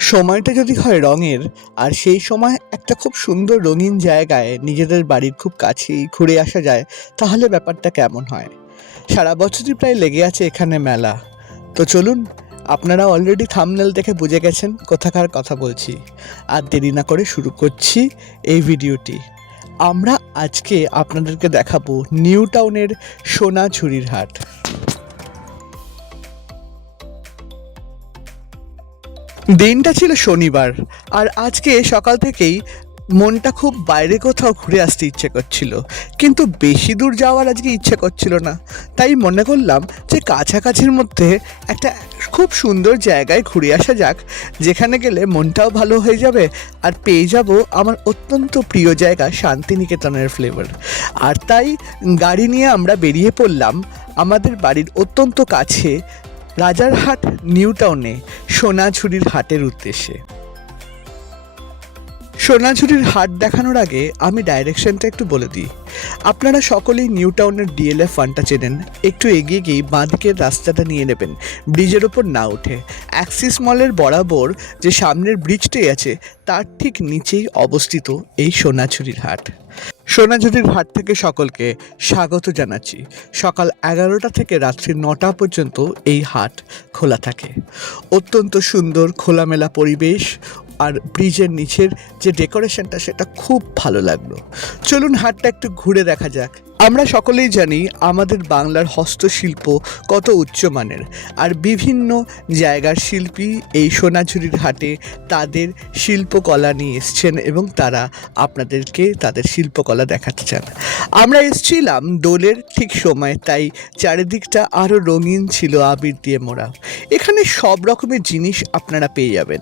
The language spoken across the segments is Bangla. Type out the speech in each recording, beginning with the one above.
সময়টা যদি হয় রঙের, আর সেই সময় একটা খুব সুন্দর রঙিন জায়গায় নিজেদের বাড়ির খুব কাছেই ঘুরে আসা যায়, তাহলে ব্যাপারটা কেমন হয়? সারা বছরই প্রায় লেগে আছে এখানে মেলা। তো চলুন, আপনারা অলরেডি থামনেল দেখে বুঝে গেছেন কোথাকার কথা বলছি। আর দেরি না করে শুরু করছি এই ভিডিওটি। আমরা আজকে আপনাদেরকে দেখাবো নিউ টাউনের সোনাঝুরির হাট। দিনটা ছিল শনিবার, আর আজকে সকাল থেকেই মনটা খুব বাইরে কোথাও ঘুরে আসতে ইচ্ছে করছিল। কিন্তু বেশি দূর যাওয়ার আজকে ইচ্ছে করছিল না। তাই মনে করলাম যে কাছাকাছির মধ্যে একটা খুব সুন্দর জায়গায় ঘুরে আসা যাক, যেখানে গেলে মনটাও ভালো হয়ে যাবে আর পেয়ে যাব আমার অত্যন্ত প্রিয় জায়গা শান্তিনিকেতনের ফ্লেভার আর তাই গাড়ি নিয়ে আমরা বেরিয়ে পড়লাম আমাদের বাড়ির অত্যন্ত কাছে রাজারহাট নিউ টাউনে সোনাঝুরির হাটের উদ্দেশ্যে। সোনাঝুরির হাট দেখানোর আগে আমি ডাইরেকশনটা একটু বলে দিই। আপনারা সকলেই নিউ টাউনের ডিএলএফ ফান্ডটা চেনেন। একটু এগিয়ে গিয়ে বাঁদিকের রাস্তাটা নিয়ে নেবেন। ব্রিজের ওপর না উঠে। অ্যাক্সিস মলের বরাবর যে সামনের ব্রিজটি আছে, তার ঠিক নিচেই অবস্থিত এই সোনাঝুরির হাট। সোনাঝুরির হাট থেকে সকলকে স্বাগত জানাচ্ছি। সকাল এগারোটা থেকে রাত্রি নটা পর্যন্ত এই হাট খোলা থাকে। অত্যন্ত সুন্দর খোলামেলা পরিবেশ আর ব্রিজের নিচের যে ডেকোরেশনটা, সেটা খুব ভালো লাগল। চলুন হাটটা একটু ঘুরে দেখা যাক। আমরা সকলেই জানি আমাদের বাংলার হস্তশিল্প কত উচ্চমানের। আর বিভিন্ন জায়গার শিল্পী এই সোনাঝুরির হাটে তাদের শিল্পকলা নিয়ে এসছেন এবং তারা আপনাদেরকে তাদের শিল্পকলা দেখাতে চান। আমরা এসছিলাম দোলের ঠিক সময়, তাই চারিদিকটা আরও রঙিন ছিল আবির দিয়ে মোড়া। এখানে সব রকমের জিনিস আপনারা পেয়ে যাবেন।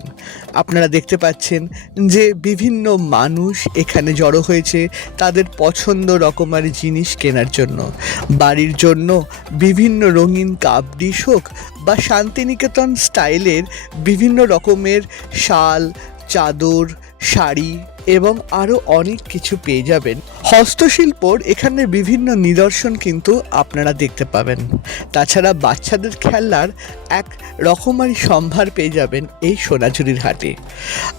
আপনারা দেখতে পাচ্ছেন যে বিভিন্ন মানুষ এখানে জড়ো হয়েছে, তাদের পছন্দ রকমের জিনিস কেনার জন্য। বাড়ির জন্য বিভিন্ন রঙিন কাপ ডিশ হোক বা শান্তিনিকেতন স্টাইলের বিভিন্ন রকমের শাল, চাদর, শাড়ি এবং আরও অনেক কিছু পেয়ে যাবেন। হস্তশিল্পর এখানে বিভিন্ন নিদর্শন কিন্তু আপনারা দেখতে পাবেন। তাছাড়া বাচ্চাদের খেলার এক রকমারি সম্ভার পেয়ে যাবেন এই সোনাঝুরির হাটে।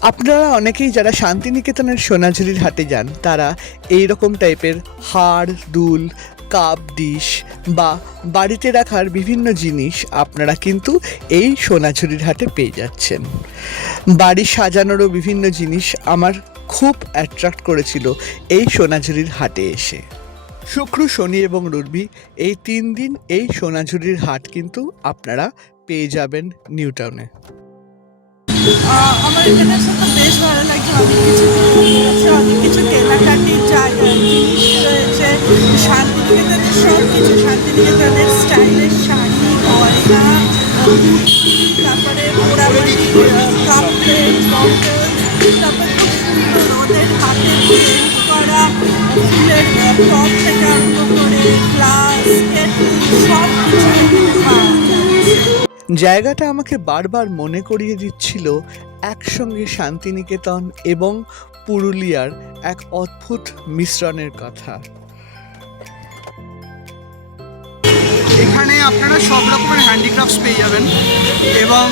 আপনারা অনেকেই যারা শান্তিনিকেতনের সোনাঝুরির হাটে যান, তারা এই রকম টাইপের হাড়, দুল, কাপ, ডিশ বা বাড়িতে রাখার বিভিন্ন জিনিস আপনারা কিন্তু এই সোনাঝুরির হাটে পেয়ে যাচ্ছেন। বাড়ি সাজানোরও বিভিন্ন জিনিস আমার খুব অ্যাট্রাক্ট করেছিল এই সোনাঝুরির হাটে এসে। শুক্র, শনি এবং রবি এই তিন দিন এই সোনাঝুরির হাট কিন্তু আপনারা পেয়ে যাবেন নিউ টাউনে। আমার বেশ ভালো লাগছে অনেক কিছু শান্তিনিকেতনের সব কিছু শান্তিনিকেতনের স্টাইলের শাড়ি, গয়না যাচ্ছে জায়গাটা আমাকে বারবার মনে করিয়ে দিচ্ছিল একসঙ্গে শান্তিনিকেতন এবং পুরুলিয়ার এক অদ্ভুত মিশ্রণের কথা। এখানে আপনারা সব রকমের হ্যান্ডিক্রাফটস পেয়ে যাবেন। এবং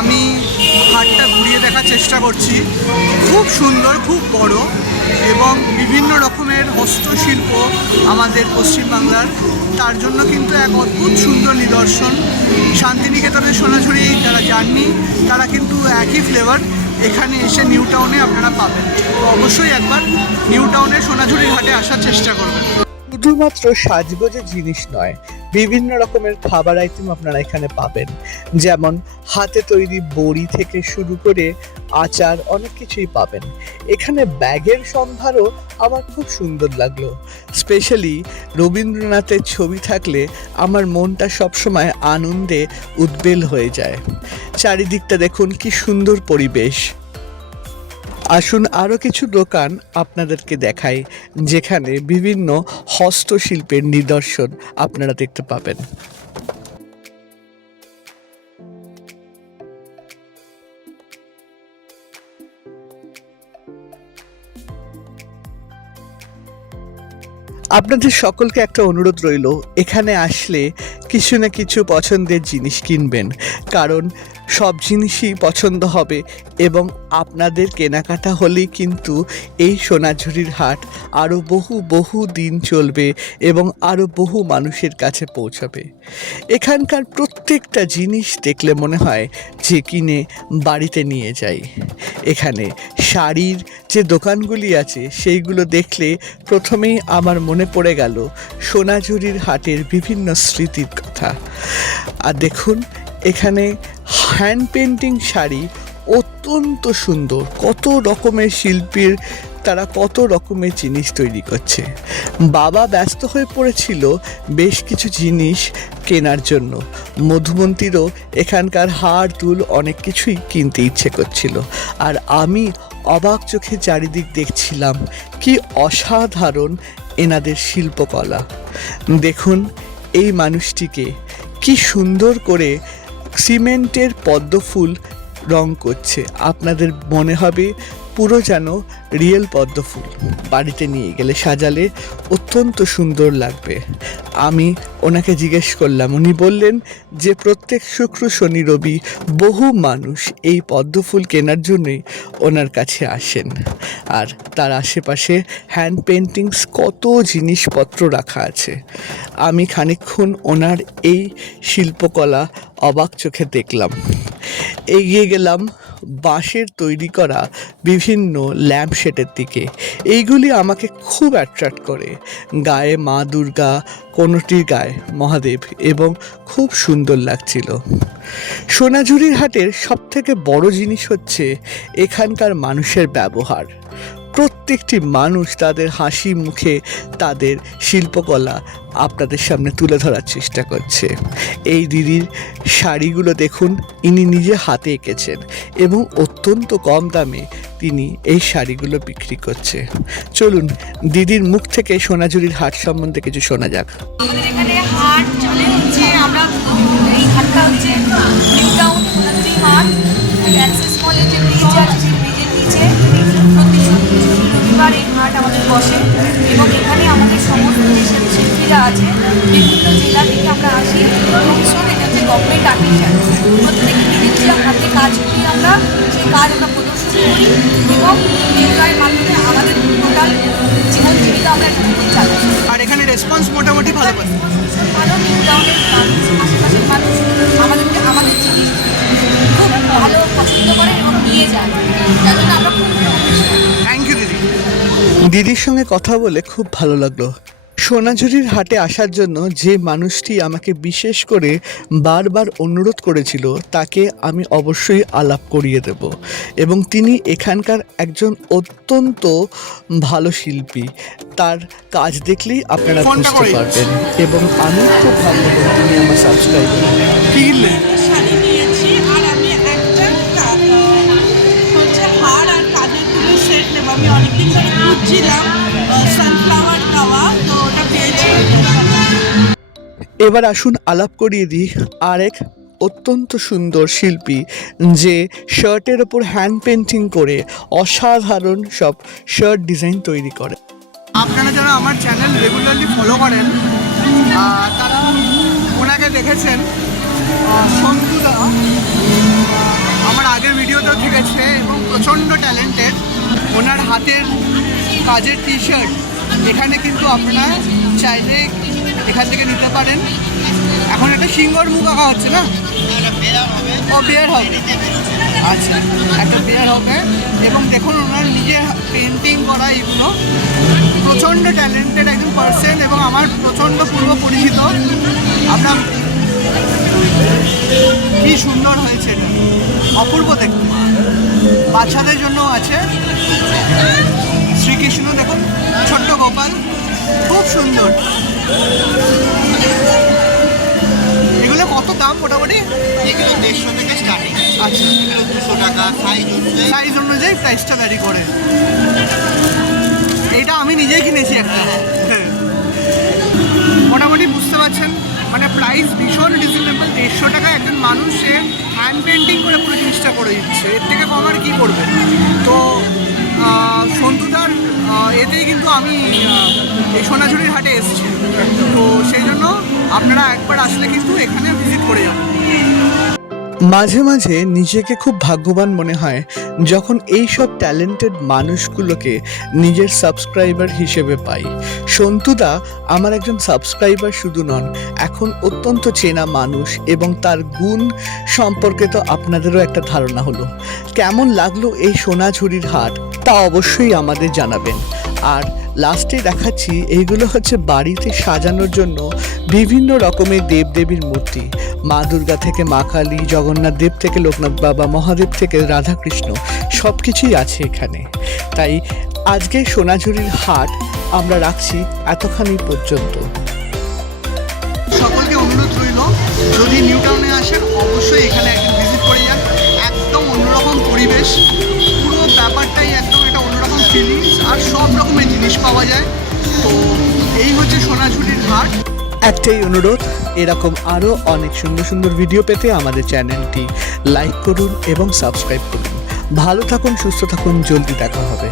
আমি হাটটা ঘুরিয়ে দেখার চেষ্টা করছি। খুব সুন্দর, খুব বড় এবং বিভিন্ন রকমের হস্তশিল্প আমাদের পশ্চিমবাংলার। তার জন্য কিন্তু এক অদ্ভুত সুন্দর নিদর্শন। শান্তিনিকেতনের সোনাঝুরি, যারা যাননি তারা কিন্তু একই ফ্লেভার এখানে এসে নিউ টাউনে আপনারা পাবেন। তো অবশ্যই একবার নিউ টাউনে সোনাঝুরির হাটে আসার চেষ্টা করবেন। শুধুমাত্র সাজগোজের জিনিস নয় বিভিন্ন রকমের খাবার আইটেম আপনারা এখানে পাবেন। যেমন হাতে তৈরি বড়ি থেকে শুরু করে আচার অনেক কিছুই পাবেন। এখানে ব্যাগের সম্ভারও আমার খুব সুন্দর লাগল। স্পেশালি রবীন্দ্রনাথের ছবি থাকলে আমার মনটা সবসময় আনন্দে উদ্বেল হয়ে যায়। চারিদিকটা দেখুন কি সুন্দর পরিবেশ। আসুন আরও কিছু দোকান আপনাদেরকে দেখাই, যেখানে বিভিন্ন হস্তশিল্পের নিদর্শন আপনারা দেখতে পাবেন। আপনাদের সকলকে একটা অনুরোধ রইল, এখানে আসলে কিছু না কিছু পছন্দের জিনিস কিনবেন। কারণ সব জিনিসই পছন্দ হবে এবং আপনাদের কেনাকাটা হলেই কিন্তু এই সোনাঝুরির হাট আরও বহু বহু দিন চলবে এবং আরও বহু মানুষের কাছে পৌঁছাবে। এখানকার প্রত্যেকটা জিনিস দেখলে মনে হয় যে কিনে বাড়িতে নিয়ে যাই। এখানে শাড়ির যে দোকানগুলি আছে সেইগুলো দেখলে প্রথমেই আমার মনে পড়ে গেল সোনাঝুরির হাটের বিভিন্ন স্মৃতির কথা। আর দেখুন, এখানে হ্যান্ড পেন্টিং শাড়ি অত্যন্ত সুন্দর। কত রকমের শিল্পীর তারা কত রকমের জিনিস তৈরি করছে। বাবা ব্যস্ত হয়ে পড়েছিল বেশ কিছু জিনিস কেনার জন্য। মধুমন্তীরও এখানকার হার দুল অনেক কিছুই কিনতে ইচ্ছে করছিল। আর আমি অবাক চোখে চারিদিক দেখছিলাম কি অসাধারণ এনাদের শিল্পকলা। দেখুন এই মানুষটিকে কি সুন্দর করে সিমেন্টের পদ্মফুল রং করছে। আপনাদের মনে হবে পুরো যেন রিয়েল পদ্মফুল বাড়িতে নিয়ে গেলে সাজালে অত্যন্ত সুন্দর লাগবে। আমি ওনাকে জিজ্ঞেস করলাম, উনি বললেন যে প্রত্যেক শুক্র, শনি, রবি বহু মানুষ এই পদ্মফুল কেনার জন্যই ওনার কাছে আসেন। আর তার আশেপাশে হ্যান্ড পেন্টিংস কত জিনিসপত্র রাখা আছে। আমি খানিকক্ষণ ওনার এই শিল্পকলা অবাক চোখে দেখলাম। এগিয়ে গেলাম বাঁশের তৈরি করা বিভিন্ন ল্যাম্প শেডের দিকে। এইগুলি আমাকে খুব অ্যাট্রাক্ট করে। গায়ে মা দুর্গা, কোনোটির গায়ে মহাদেব এবং খুব সুন্দর লাগছিল। সোনাঝুরির হাটের সবথেকে বড় জিনিস হচ্ছে এখানকার মানুষের ব্যবহার। প্রত্যেকটি মানুষ তাদের হাসি মুখে তাদের শিল্পকলা আপনাদের সামনে তুলে ধরার চেষ্টা করছে। এই দিদির শাড়িগুলো দেখুন, ইনি নিজে হাতে এঁকেছেন এবং অত্যন্ত কম দামে তিনি এই শাড়িগুলো বিক্রি করছে। চলুন, দিদির মুখ থেকে সোনাঝুরির হাট সম্বন্ধে কিছু শোনা যাক। হচ্ছে হাট আমাদের বসে এবং এখানে আমাদের সমস্ত দেশের শিল্পীরা আছে বিভিন্ন জেলা থেকে আমরা আসি শোন এটা হচ্ছে গভর্নমেন্ট আর্টিফিশিয়াল প্রত্যেকে নিজের যে হাতে কাজ করি আমরা সেই কাজ আমরা প্রদর্শন করি এবং এর মাধ্যমে আমাদের টোটাল জীবন জীবিকা আমরা চালাই আর এখানে রেসপন্স মোটামুটি ভালো পাই ভালো নিউ টাউনের মানুষ আশেপাশের মানুষ আমাদেরকে আমাদের জিনিস খুব ভালো পছন্দ করে এবং নিয়ে যায়। যার জন্য আমরা খুব দিদির সঙ্গে কথা বলে খুব ভালো লাগল। সোনাঝুরির হাটে আসার জন্য যে মানুষটি আমাকে বিশেষ করে বারবার অনুরোধ করেছিল তাকে আমি অবশ্যই আলাপ করিয়ে দেব এবং তিনি এখানকার একজন অত্যন্ত ভালো শিল্পী। তার কাজ দেখলেই আপনারা বুঝতে পারবেন এবং আমি খুব ভালো তিনি আমার সাবস্ক্রাইব এবার আসুন আলাপ করিয়ে দিই আরেক অত্যন্ত সুন্দর শিল্পী, যে শার্টের ওপর হ্যান্ড পেন্টিং করে অসাধারণ সব শার্ট ডিজাইন তৈরি করে। আপনারা যারা আমার চ্যানেল রেগুলারলি ফলো করেন তারা ওনাকে দেখেছেন। সন্তুদা আমার আগের ভিডিওতেও থেকেছে এবং প্রচণ্ড ট্যালেন্টেড ওনার হাতের কাজের টি শার্ট এখানে কিন্তু আপনারা চাইলে এখান থেকে নিতে পারেন। এখন একটা সিঙ্গর মুখ আঁকা হচ্ছে না? ও বের হবে। আচ্ছা একটা বের হবে। এবং দেখুন, ওনার নিজে পেন্টিং করা এগুলো প্রচণ্ড ট্যালেন্টেড একজন পার্সন এবং আমার প্রচণ্ড পূর্ব পরিচিত। আমরা কি সুন্দর হয়েছে অপূর্ব দেখুন বাচ্চাদের জন্য আছে। শ্রীকৃষ্ণ, দেখুন, ছোট্ট গোপাল, খুব সুন্দর। দাম মোটামুটি? এগুলো দেড়শো থেকে স্টার্টিং আচ্ছা। এগুলো দুশো টাকা সাইজ অনুযায়ী। সাইজ অনুযায়ী প্রাইসটা ভ্যারি করে। এইটা আমি নিজেই কিনেছি একটা। হ্যাঁ। মোটামুটি বুঝতে পারছেন? মানে প্রাইস ভীষণ রিজনেবল দেড়শো টাকা একজন মানুষে হ্যান্ড পেন্টিং করে পুরো জিনিসটা করে দিচ্ছে। এর থেকে কম আর কী করবে? তো সন্তুদার এতেই কিন্তু আমি এই সোনাঝুরির হাটে এসেছি। তো সেই জন্য আপনারা একবার আসলে কিন্তু এখানে ভিজিট করে যাবেন। মাঝে মাঝে নিজেকে খুব ভাগ্যবান মনে হয় যখন এই সব ট্যালেন্টেড মানুষগুলোকে নিজের সাবস্ক্রাইবার হিসেবে পাই। সন্তুদা আমার একজন সাবস্ক্রাইবার শুধু নন, এখন অত্যন্ত চেনা মানুষ এবং তার গুণ সম্পর্কে তো আপনাদেরও একটা ধারণা হলো। কেমন লাগল এই সোনাঝুরির হাট তা অবশ্যই আমাদের জানাবেন। আর লাস্টে দেখাচ্ছি, এইগুলো হচ্ছে বাড়িতে সাজানোর জন্য বিভিন্ন রকমের দেবদেবীর মূর্তি। মা দুর্গা থেকে মা কালী, জগন্নাথ দেব থেকে লোকনাথ বাবা, মহাদেব থেকে রাধাকৃষ্ণ সব কিছুই আছে এখানে। তাই আজকে সোনাঝুরির হাট আমরা রাখছি এতখানি পর্যন্ত। সকলকে অনুরোধ রইল, যদি নিউ টাউনে আসেন, অবশ্যই এখানে একদিন ভিজিট করে যান। একদম অন্যরকম পরিবেশ। পাওয়া যায়। তো এই হচ্ছে সোনাঝুরির হাট একটাই অনুরোধ, এরকম আরও অনেক সুন্দর সুন্দর ভিডিও পেতে আমাদের চ্যানেলটি লাইক করুন এবং সাবস্ক্রাইব করুন। ভালো থাকুন, সুস্থ থাকুন, জলদি দেখা হবে।